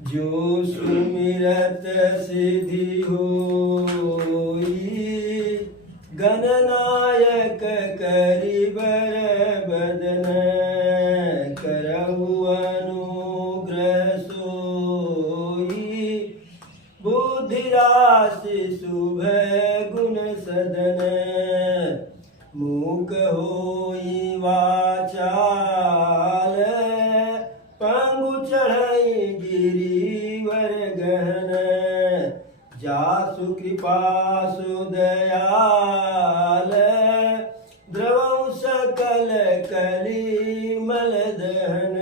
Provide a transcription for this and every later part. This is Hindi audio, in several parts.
जो सुमिरत सिद्धि होई, गणनायक करिबर बदन, करहु अनुग्रह सोई। बुद्धि राशि शुभ गुण सदन, मूक होई वाचाल, पंगु चढ़ई गिरिवर गहन। जासु कृपा सु दयाल, द्रवौ सकल कली मल दहन।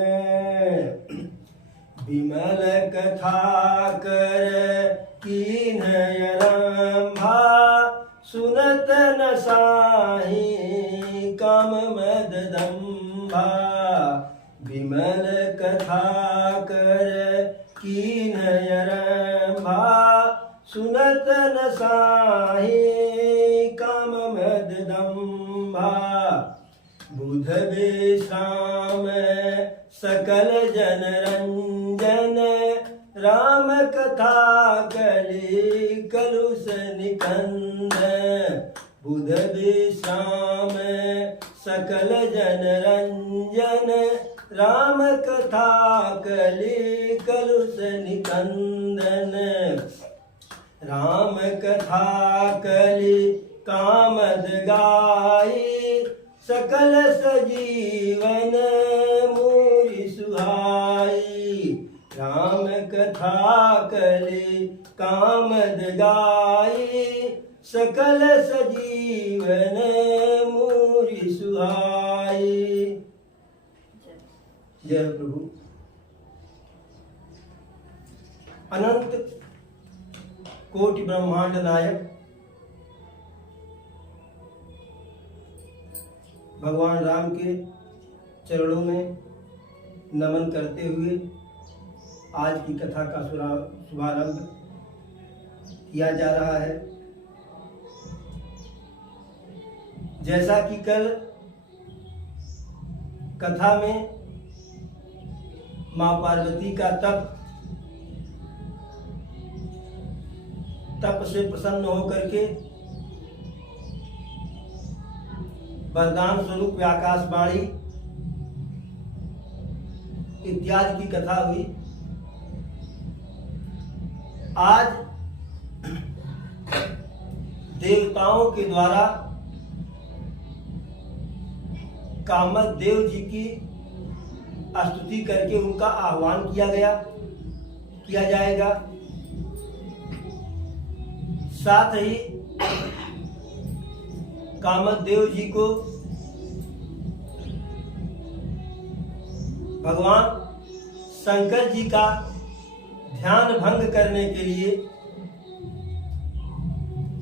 विमल कथा कर कीन्ह आरंभा, सुनत न साहि काम मद दंभा। विमल कथा कर कीन्ह आरंभा, सुनत न साहि काम मद दंभा। बुध विश्राम सकल जन रंजन, राम कथा कली कलुष निकंद। बुध विश्राम सकल जन रंजन, राम कथा कली कलुष निकंदन। राम कथा कली कामद गाई, सकल सजीवन मूरि सुहाई। राम कथा कली कामद गाई, सकल सजीवन मूरि सुहाई। जय प्रभु। अनंत कोटि ब्रह्मांड नायक भगवान राम के चरणों में नमन करते हुए आज की कथा का शुभारंभ किया जा रहा है। जैसा कि कल कथा में माँ पार्वती का तप से प्रसन्न होकर के वरदान स्वरूप आकाशवाणी इत्यादि की कथा हुई। आज देवताओं के द्वारा कामदेव जी की स्तुति करके उनका आह्वान किया जाएगा। साथ ही कामदेव जी को भगवान शंकर जी का ध्यान भंग करने के लिए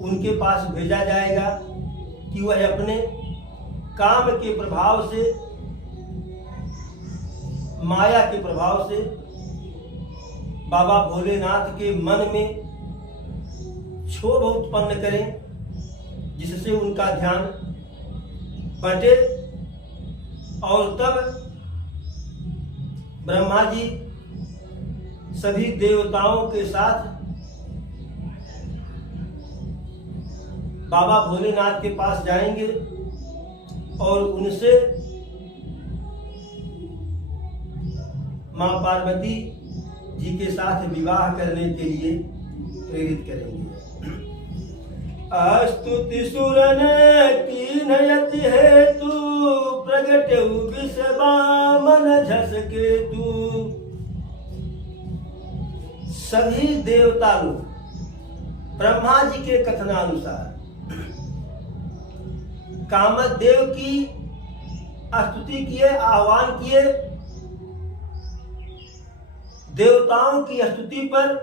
उनके पास भेजा जाएगा कि वह अपने काम के प्रभाव से, माया के प्रभाव से बाबा भोलेनाथ के मन में क्षोभ उत्पन्न करें, जिससे उनका ध्यान बटे और तब ब्रह्मा जी सभी देवताओं के साथ बाबा भोलेनाथ के पास जाएंगे और उनसे मां पार्वती जी के साथ विवाह करने के लिए प्रेरित करेंगे। स्तुति सुरन कीन्ह यति हेतु, प्रगटउ विष बामन झस केतु। सभी देवता लोग ब्रह्मा जी के कथनानुसार कामदेव की स्तुति किए, आह्वान किए। देवताओं की स्तुति पर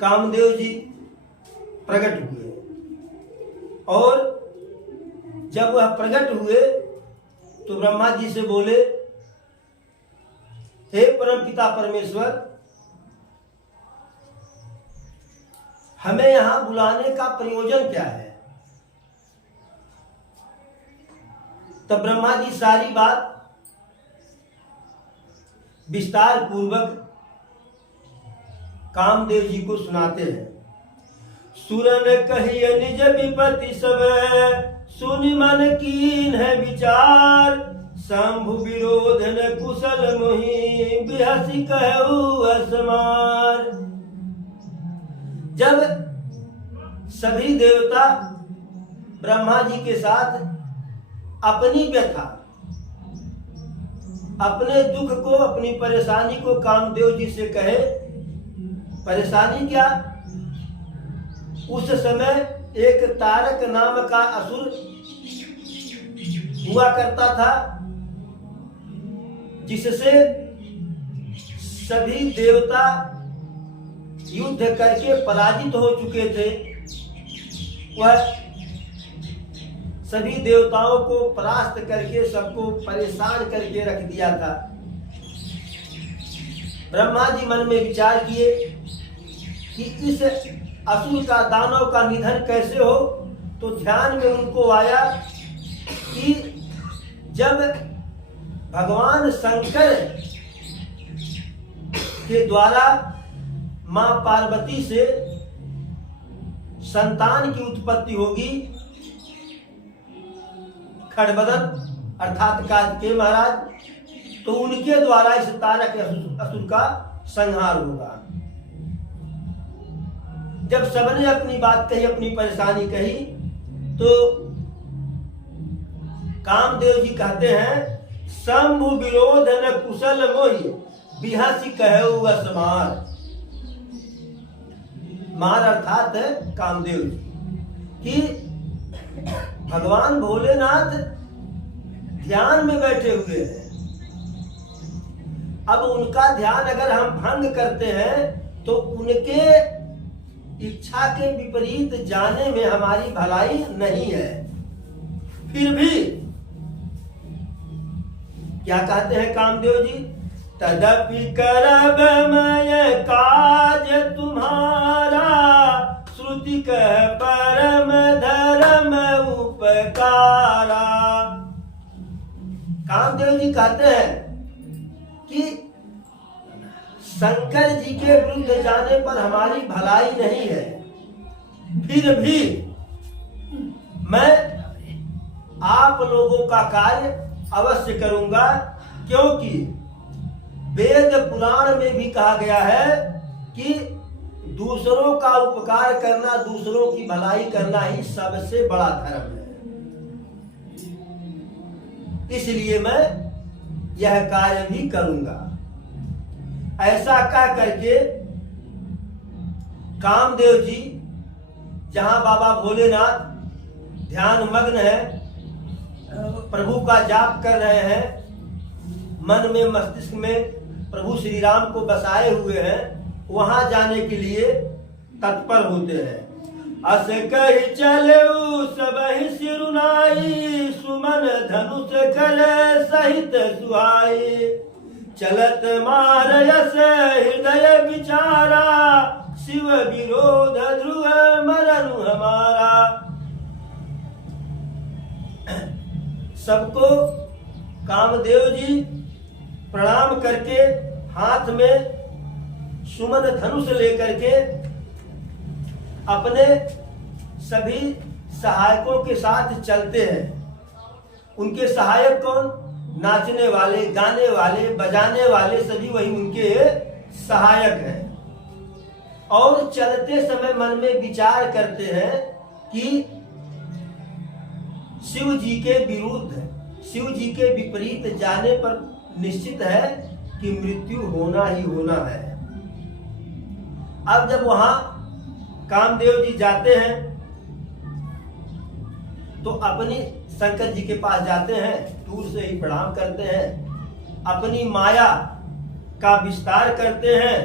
कामदेव जी प्रकट हुए और जब वह प्रकट हुए तो ब्रह्मा जी से बोले, हे परमपिता परमेश्वर, हमें यहां बुलाने का प्रयोजन क्या है? तब ब्रह्मा जी सारी बात विस्तार पूर्वक कामदेव जी को सुनाते हैं। सुरन कहिए निज विपत्ति सब, सुनि मन कीन है विचार, शंभु विरोध न कुशल मोहि, बिहसी कहु असमार। जब सभी देवता ब्रह्मा जी के साथ अपनी व्यथा, अपने दुख को, अपनी परेशानी को कामदेव जी से कहे। परेशानी क्या? उस समय एक तारक नाम का असुर हुआ करता था, जिससे सभी देवता युद्ध करके पराजित हो चुके थे। वह सभी देवताओं को परास्त करके सबको परेशान करके रख दिया था। ब्रह्मा जी मन में विचार किए कि इस असुर का, दानव का निधन कैसे हो। तो ध्यान में उनको आया कि जब भगवान शंकर के द्वारा मां पार्वती से संतान की उत्पत्ति होगी, खड़बदन अर्थात कार्तिकेय महाराज, तो उनके द्वारा इस तारक असुर का संहार होगा। जब सबने अपनी बात कही, अपनी परेशानी कही, तो कामदेव जी कहते हैं, शंभु विरोध न कुशल मोहि, बिहसी कहु असमार। मार अर्थात है कामदेव जी कि भगवान भोलेनाथ ध्यान में बैठे हुए हैं। अब उनका ध्यान अगर हम भंग करते हैं तो उनके इच्छा के विपरीत जाने में हमारी भलाई नहीं है। फिर भी क्या कहते हैं कामदेव जी? तदपि करब मैं काज तुम्हारा, श्रुति कह परम धर्म उपकारा। कामदेव जी कहते हैं कि शंकर जी के विरुद्ध जाने पर हमारी भलाई नहीं है, फिर भी मैं आप लोगों का कार्य अवश्य करूंगा, क्योंकि वेद पुराण में भी कहा गया है कि दूसरों का उपकार करना, दूसरों की भलाई करना ही सबसे बड़ा धर्म है। इसलिए मैं यह कार्य भी करूंगा। ऐसा कह करके कामदेव जी जहां बाबा भोलेनाथ ध्यान मग्न है, प्रभु का जाप कर रहे हैं, मन में मस्तिष्क में प्रभु श्री राम को बसाए हुए हैं, वहां जाने के लिए तत्पर होते हैं। अस कहि चलऊ सबहि सिरुनाई, सुमन धनुष करे सहित सुहाई, चलत मारयस हृदय विचारा, शिव विरोध ध्रुव मरनु हमारा। सबको कामदेव जी प्रणाम करके हाथ में सुमन धनुष लेकर के अपने सभी सहायकों के साथ चलते हैं। उनके सहायक कौन? नाचने वाले, गाने वाले, बजाने वाले, सभी वही उनके सहायक हैं। और चलते समय मन में विचार करते हैं कि शिव जी के विरुद्ध, शिव जी के विपरीत जाने पर निश्चित है कि मृत्यु होना ही होना है। अब जब वहां कामदेव जी जाते हैं तो अपनी शंकर जी के पास जाते हैं, दूर से ही प्रणाम करते हैं, अपनी माया का विस्तार करते हैं।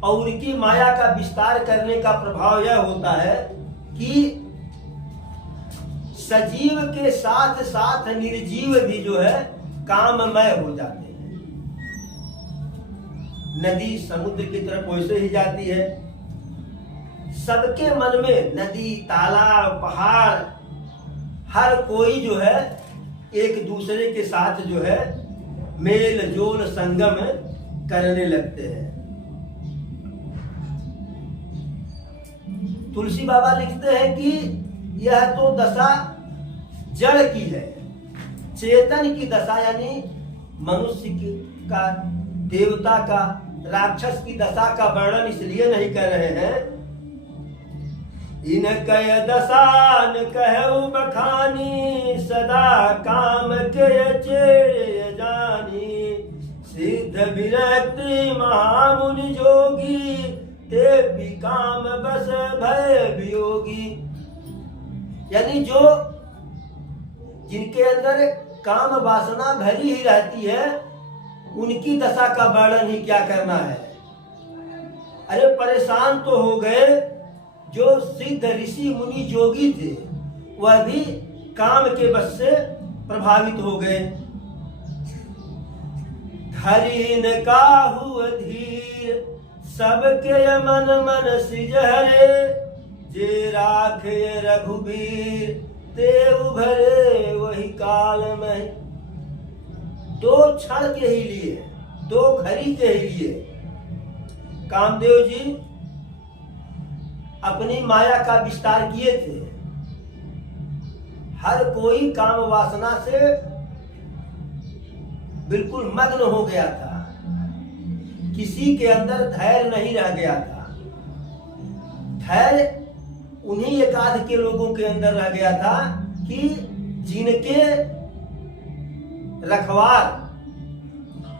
और उनकी माया का विस्तार करने का प्रभाव यह होता है कि सजीव के साथ साथ निर्जीव भी जो है काममय हो जाते हैं। नदी समुद्र की तरफ वैसे ही जाती है। सबके मन में नदी, तालाब, पहाड़, हर कोई जो है एक दूसरे के साथ जो है मेल जोल संगम करने लगते हैं। तुलसी बाबा लिखते हैं कि यह तो दशा जड़ की है, चेतन की दशा यानी मनुष्य का, देवता का, राक्षस की दशा का वर्णन इसलिए नहीं कर रहे हैं। इन कय दशान कहु बखानी, सदा काम के चेय जानी। सिद्ध विरक्ति महामुनि जोगी, ते भी काम बस भय वियोगी। यानी जो जिनके अंदर काम वासना भरी ही रहती है, उनकी दशा का वर्णन ही क्या करना है। अरे परेशान तो हो गए जो सिद्ध ऋषि मुनि जोगी थे, वह भी काम के बस से प्रभावित हो गए। धरीन काहू धीर, सबके मन मन सिजहरे। जे राखे रघुबीर, ते उभरे वही काल में। दो क्षण के ही लिए, दो घड़ी के ही लिए कामदेव जी अपनी माया का विस्तार किए थे। हर कोई काम वासना से बिल्कुल मग्न हो गया था, किसी के अंदर धैर्य नहीं रह गया था। धैर्य उन्हीं एकाध के लोगों के अंदर रह गया था कि जिनके रखवार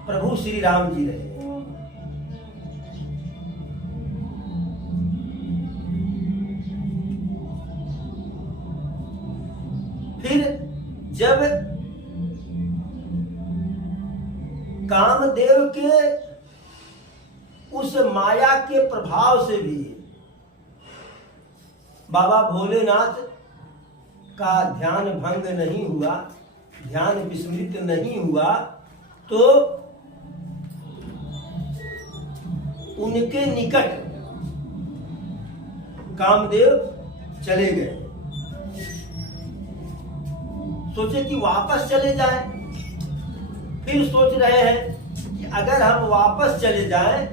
प्रभु श्री राम जी रहे। फिर जब कामदेव के उस माया के प्रभाव से भी बाबा भोलेनाथ का ध्यान भंग नहीं हुआ, ध्यान विस्मृत नहीं हुआ, तो उनके निकट कामदेव चले गए। सोचे कि वापस चले जाएं। फिर सोच रहे हैं कि अगर हम वापस चले जाएं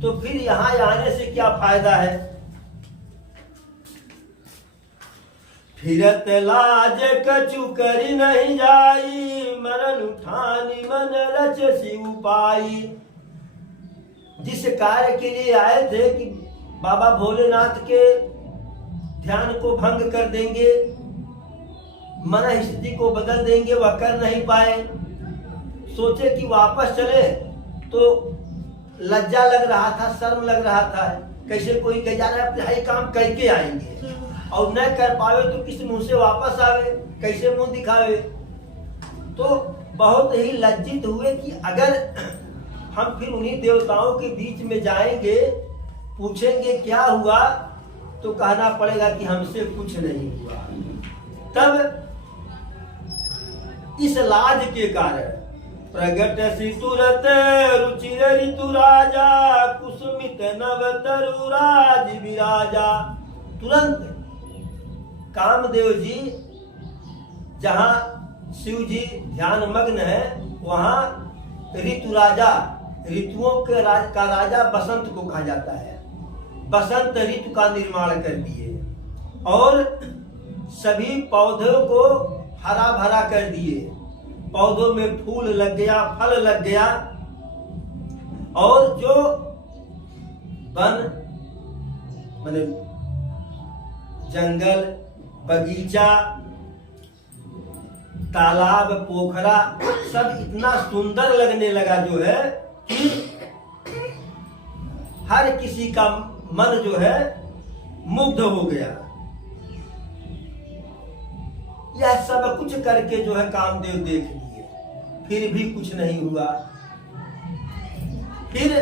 तो फिर यहां आने से क्या फायदा है। फिरत लाज कछु करी नहीं जाई, मरण उठानी मन रच सी उपाई। जिस कार्य के लिए आए थे कि बाबा भोलेनाथ के ध्यान को भंग कर देंगे, मन स्थिति को बदल देंगे, वह कर नहीं पाए। सोचे कि वापस चले तो लज्जा लग रहा था, शर्म लग रहा था। कैसे कोई कह जा रहा है अपने काम करके आएंगे और न कर पावे तो किस मुंह से वापस आवे, कैसे मुंह दिखावे। तो बहुत ही लज्जित हुए कि अगर हम फिर उन्हीं देवताओं के बीच में जाएंगे, पूछेंगे क्या हुआ, तो कहना पड़ेगा कि हमसे कुछ नहीं हुआ। तब इस लाज के कारण प्रगट सी तुरत रुचिर ऋतु राजा, कुसुमित नव तरु राज विराजा। तुरंत कामदेव जी जहां शिव जी ध्यान मग्न है, वहां ऋतु राजा, ऋतुओं के का राजा बसंत को कहा जाता है, बसंत ऋतु का निर्माण कर दिए और सभी पौधों को हरा भरा कर दिए। पौधों में फूल लग गया, फल लग गया और जो वन माने जंगल, बगीचा, तालाब, पोखरा सब इतना सुंदर लगने लगा जो है कि हर किसी का मन जो है मुग्ध हो गया। यह सब कुछ करके जो है कामदेव देख लिए, फिर भी कुछ नहीं हुआ। फिर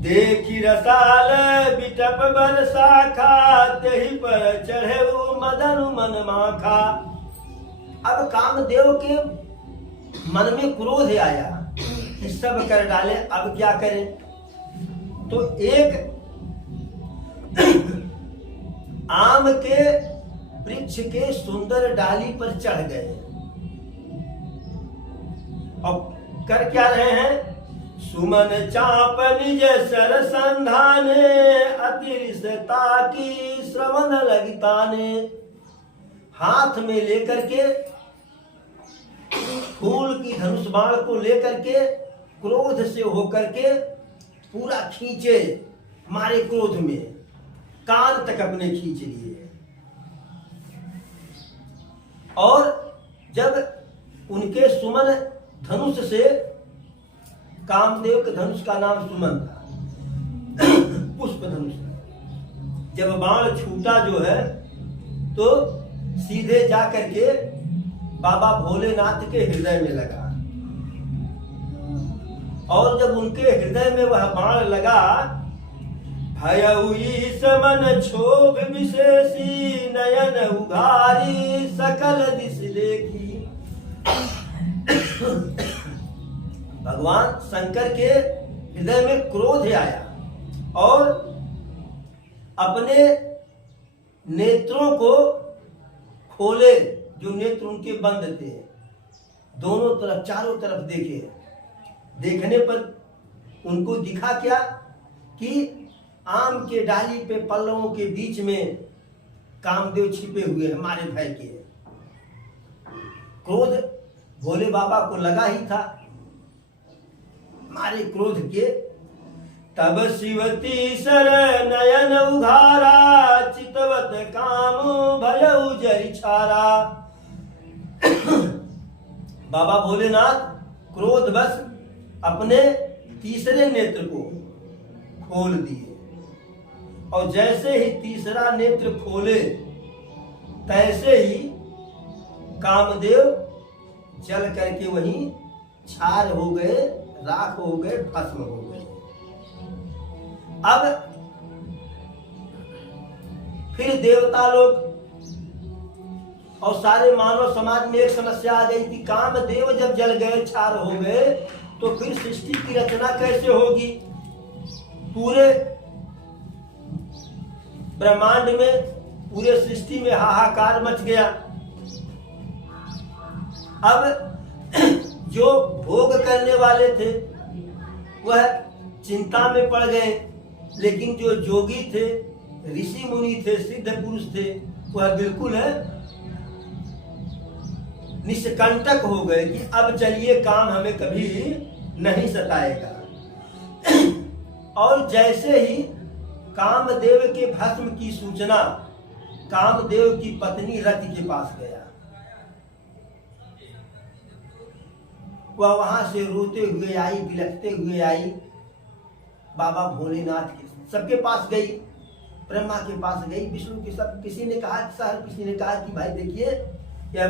देखी रसाल बिटप बरसा खा, तेहि पर चढ़े मदन मन माखा। अब कामदेव के मन में क्रोध आया कि सब कर डाले, अब क्या करें। तो एक आम के वृक्ष के सुंदर डाली पर चढ़ गए। और कर क्या रहे हैं? सुमन चाप निज सर संधाने, अतिरिसता की श्रवण लगताने। हाथ में लेकर के फूल की धनुष बाण को लेकर के क्रोध से होकर के पूरा खींचे, मारे क्रोध में, कान तक अपने खींच लिए। और जब उनके सुमन धनुष से, कामदेव के धनुष का नाम सुमन था, पुष्प धनुष, जब बाण छूटा जो है तो सीधे जा करके बाबा भोलेनाथ के हृदय में लगा। और जब उनके हृदय में वह बाण लगा, भयउई समन क्षोभ विशेषी, नयन उघारी सकल दिश देखी। भगवान शंकर के हृदय में क्रोध आया और अपने नेत्रों को खोले, जो नेत्र उनके बंद थे, दोनों तरफ चारों तरफ देखे। देखने पर उनको दिखा क्या कि आम के डाली पे पल्लवों के बीच में कामदेव छिपे हुए हैं, मारे भय के। क्रोध भोले बाबा को लगा ही था, मारे क्रोध के। तब शिवती सर नयन उघारा, चितवत काम भयउ जरि छारा। बाबा भोलेनाथ क्रोधवश अपने तीसरे नेत्र को खोल दिए, और जैसे ही तीसरा नेत्र खोले तैसे ही कामदेव जल करके वहीं छार हो गए, राख हो गए, भस्म हो गए। अब फिर देवता लोग और सारे मानव समाज में एक समस्या आ गई थी, कामदेव जब जल गए, छार हो गए, तो फिर सृष्टि की रचना कैसे होगी? पूरे ब्रह्मांड में, पूरे सृष्टि में हाहाकार मच गया। अब जो भोग करने वाले थे वह चिंता में पड़ गए, लेकिन जो जोगी थे, ऋषि मुनि थे, सिद्ध पुरुष थे, वह बिल्कुल निष्कंटक हो गए कि अब चलिए काम हमें कभी नहीं सताएगा। और जैसे ही कामदेव के भस्म की सूचना कामदेव की पत्नी रति के पास गया, वह वहां से रोते हुए आई, बिलखते हुए आई, बाबा भोलेनाथ के सबके पास गई, ब्रह्मा के पास गई, विष्णु के सब, किसी ने कहा कि भाई देखिए यह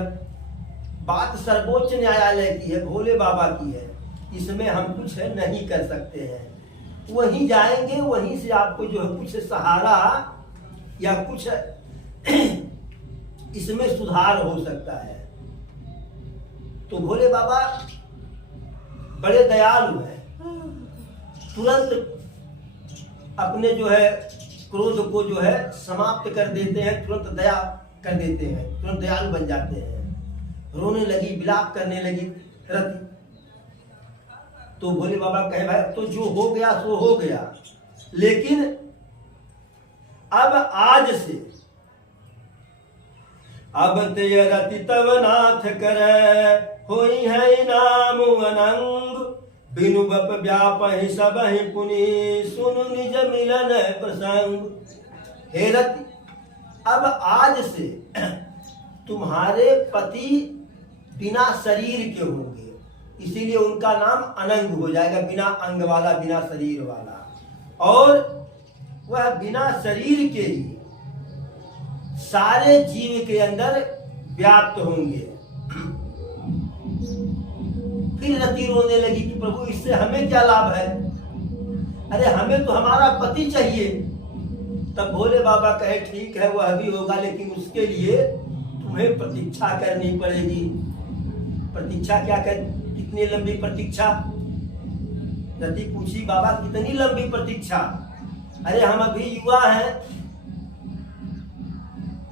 बात सर्वोच्च न्यायालय की है, भोले बाबा की है, इसमें हम कुछ नहीं कर सकते हैं। वहीं जाएंगे, वहीं से आपको जो है कुछ सहारा या कुछ इसमें सुधार हो सकता है। तो भोले बाबा बड़े दयालु हैं, तुरंत अपने जो है क्रोध को जो है समाप्त कर देते हैं, तुरंत दया कर देते हैं, तुरंत दयालु बन जाते हैं। रोने लगी, विलाप करने लगी रति। तो भोले बाबा कहे भाई तो जो हो गया सो हो गया, लेकिन अब आज से अब ते रति तव नाथ करे, होई है नाम अनंग, बिनु बप व्यापहि सबहि पुनि, सुन निज मिलन प्रसंग। हे रति, अब आज से तुम्हारे पति बिना शरीर के होंगे, इसीलिए उनका नाम अनंग हो जाएगा, बिना अंग वाला, बिना शरीर वाला। और वह बिना शरीर के ही सारे जीव के अंदर व्याप्त होंगे। फिर रति रोने लगी कि प्रभु इससे हमें क्या लाभ है, अरे हमें तो हमारा पति चाहिए। तब भोले बाबा कहे ठीक है वह भी होगा, लेकिन उसके लिए तुम्हें प्रतीक्षा करनी पड़ेगी। प्रतीक्षा क्या कर, कितनी लंबी प्रतीक्षा? रति पूछी बाबा कितनी लंबी प्रतीक्षा? अरे हम अभी युवा हैं,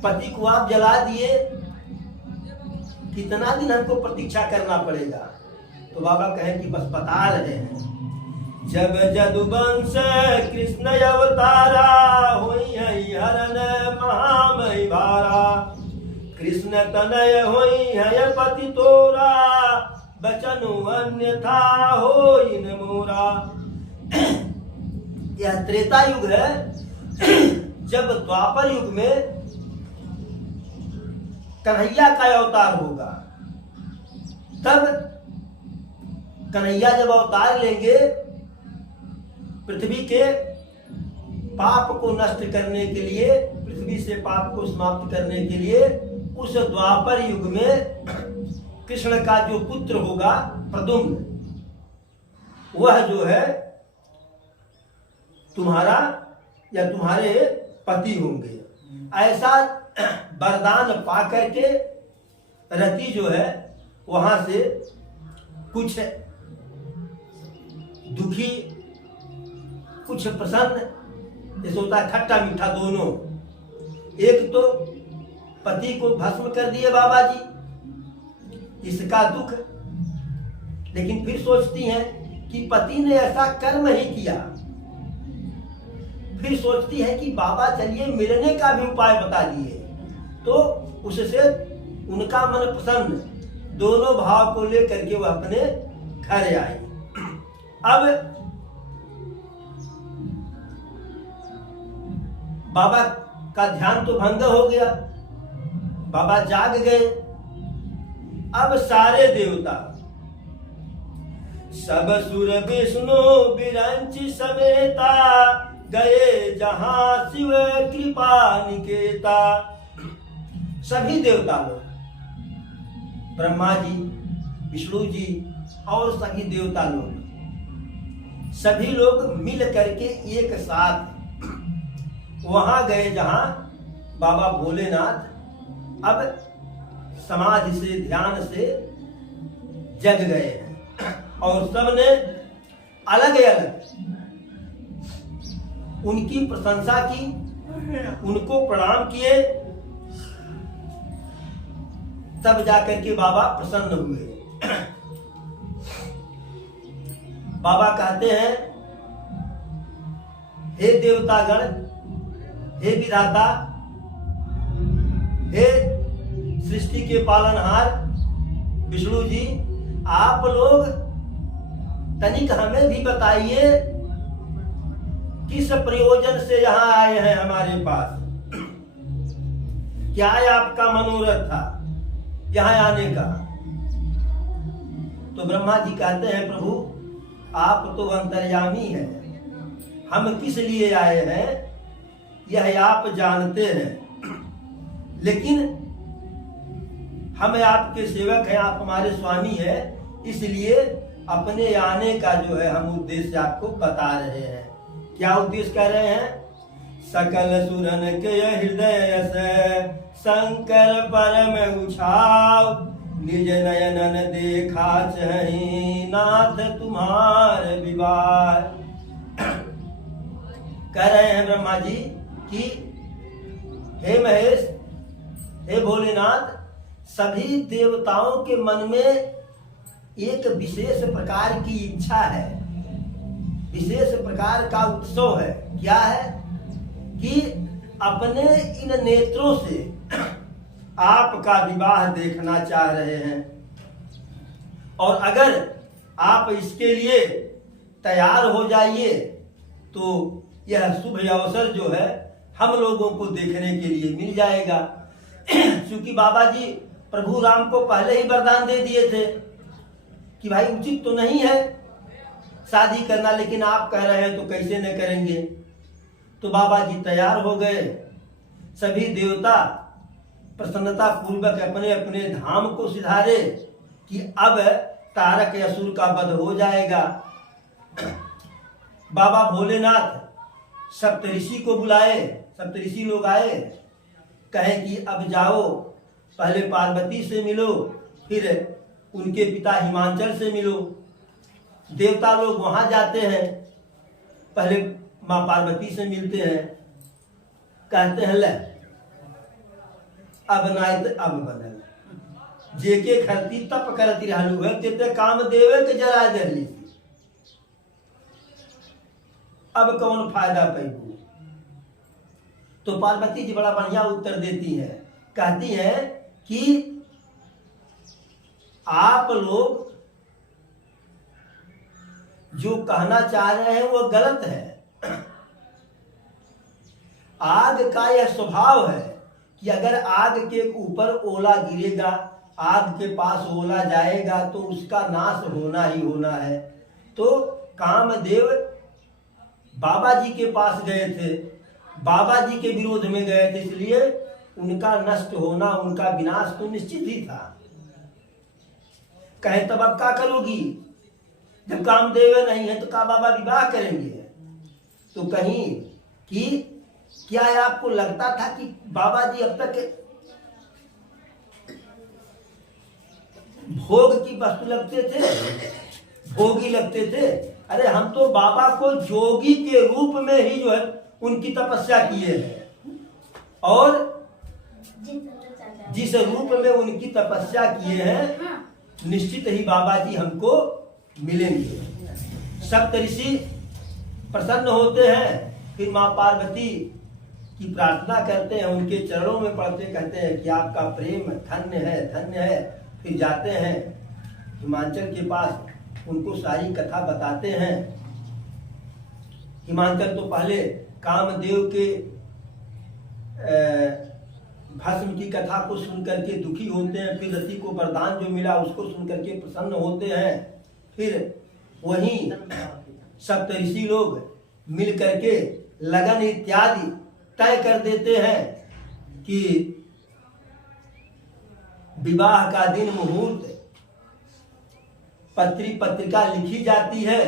पति को आप जला दिए, कितना दिन हमको प्रतीक्षा करना पड़ेगा? तो बाबा कहें कि बस बता रहे हैं, जब जदुवंश कृष्ण अवतारा होई है हरन महामय भारा, कृष्ण तनय होई है पति तोरा, बचनु अन्यथा होई न मोरा। यह त्रेता युग है। जब द्वापर युग में कन्हैया का अवतार होगा, तब कन्हैया जब अवतार लेंगे पृथ्वी के पाप को नष्ट करने के लिए, पृथ्वी से पाप को समाप्त करने के लिए, उस द्वापर युग में कृष्ण का जो पुत्र होगा प्रद्युम्न, वह जो है तुम्हारा या तुम्हारे पति होंगे। ऐसा वरदान पा करके रति जो है वहां से कुछ दुखी कुछ प्रसन्न, जैसे होता है खट्टा मीठा दोनों। एक तो पति को भस्म कर दिए बाबा जी, इसका दुख, लेकिन फिर सोचती हैं कि पति ने ऐसा कर्म ही किया। फिर सोचती है कि बाबा चलिए मिलने का भी उपाय बता दिए, तो उससे उनका मन प्रसन्न, दोनों भाव को लेकर के वह अपने घर आई। अब बाबा का ध्यान तो भंग हो गया, बाबा जाग गए। अब सारे देवता, सब सुर विष्णु विरंची समेता, गए जहां शिव कृपा निकेता। सभी देवता लोग, ब्रह्मा जी, विष्णु जी और सभी देवता लोग, सभी लोग मिल करके एक साथ वहां गए जहां बाबा भोलेनाथ अब समाधि से, ध्यान से जग गए हैं। और सबने अलग अलग उनकी प्रशंसा की, उनको प्रणाम किए, तब जाकर के बाबा प्रसन्न हुए। बाबा कहते हैं, हे देवतागण, हे विधाता, हे सृष्टि के पालनहार विष्णु जी, आप लोग तनिक हमें भी बताइए किस प्रयोजन से यहाँ आए हैं हमारे पास, क्या आपका मनोरथ था यहाँ आने का। तो ब्रह्मा जी कहते हैं, प्रभु आप तो अंतर्यामी हैं, हम किस लिए आए हैं यह आप जानते हैं, लेकिन हम आपके सेवक हैं, आप हमारे स्वामी हैं, इसलिए अपने आने का जो है हम उद्देश्य आपको बता रहे हैं। क्या उद्देश्य कर रहे हैं? सकल सुरन के हृदय से शंकर परम उछाव, निज नयनन देखा चहि नाथ तुम्हार विवाह। कह रहे हैं ब्रह्मा जी कि हे महेश, हे भोलेनाथ, सभी देवताओं के मन में एक विशेष प्रकार की इच्छा है, विशेष प्रकार का उत्सव है। क्या है? कि अपने इन नेत्रों से आपका विवाह देखना चाह रहे हैं, और अगर आप इसके लिए तैयार हो जाइए तो यह शुभ अवसर जो है हम लोगों को देखने के लिए मिल जाएगा। क्योंकि बाबा जी प्रभु राम को पहले ही वरदान दे दिए थे कि भाई उचित तो नहीं है शादी करना, लेकिन आप कह रहे हैं तो कैसे न करेंगे। तो बाबा जी तैयार हो गए। सभी देवता प्रसन्नता पूर्वक अपने अपने धाम को सिधारे कि अब तारक असुर का वध हो जाएगा। बाबा भोलेनाथ सप्तऋषि को बुलाए, सप्तऋषि लोग आए, कहे कि अब जाओ, पहले पार्वती से मिलो, फिर उनके पिता हिमांचल से मिलो। देवता लोग वहां जाते हैं, पहले माँ पार्वती से मिलते हैं, कहते हैं ले अब नायत अब बनल, जेके खरती तप करती रहलू है तेते काम देवे के जरा दहली। अब कौन फायदा पैबू? तो पार्वती जी बड़ा बढ़िया उत्तर देती है, कहती है कि आप लोग जो कहना चाह रहे हैं वो गलत है। आग का यह स्वभाव है कि अगर आग के ऊपर ओला गिरेगा, आग के पास ओला जाएगा तो उसका नाश होना ही होना है। तो कामदेव बाबा जी के पास गए थे, बाबा जी के विरोध में गए थे, इसलिए उनका नष्ट होना, उनका विनाश तो निश्चित ही था। कहे तब अब क्या करोगी? जब कामदेव नहीं है तो का बाबा विवाह करेंगे? तो कहीं कि क्या आपको लगता था कि बाबा जी अब तक भोग की वस्तु लगते थे, भोगी लगते थे? अरे हम तो बाबा को जोगी के रूप में ही जो है उनकी तपस्या किए हैं, और जिस रूप में उनकी तपस्या किए हैं निश्चित ही बाबा जी हमको मिलेंगे। सप्त ऋषि प्रसन्न होते हैं, फिर माँ पार्वती की प्रार्थना करते हैं, उनके चरणों में पड़ते कहते हैं कि आपका प्रेम धन्य है, धन्य है। फिर जाते हैं हिमांचल के पास, उनको सारी कथा बताते हैं। हिमांचल तो पहले कामदेव के भस्म की कथा को सुनकर के दुखी होते हैं, फिर रति को वरदान जो मिला उसको सुनकर के प्रसन्न होते हैं। फिर वहीं सप्त ऋषि लोग मिल करके लगन इत्यादि तय कर देते हैं कि विवाह का दिन मुहूर्त पत्रिका लिखी जाती है,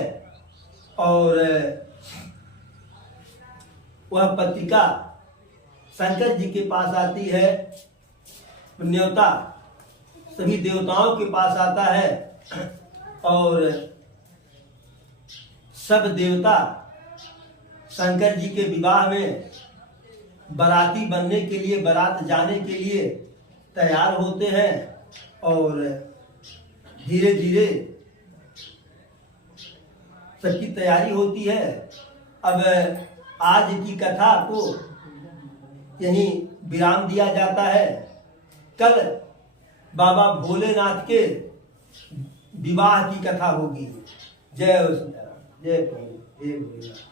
और वह पत्रिका शंकर जी के पास आती है, न्योता सभी देवताओं के पास आता है, और सब देवता शंकर जी के विवाह में बाराती बनने के लिए, बारात जाने के लिए तैयार होते हैं। और धीरे धीरे सबकी तैयारी होती है। अब आज की कथा को यहीं विराम दिया जाता है। कल बाबा भोलेनाथ के विवाह की कथा होगी। जय जय प्रभु, जय भोलेनाथ।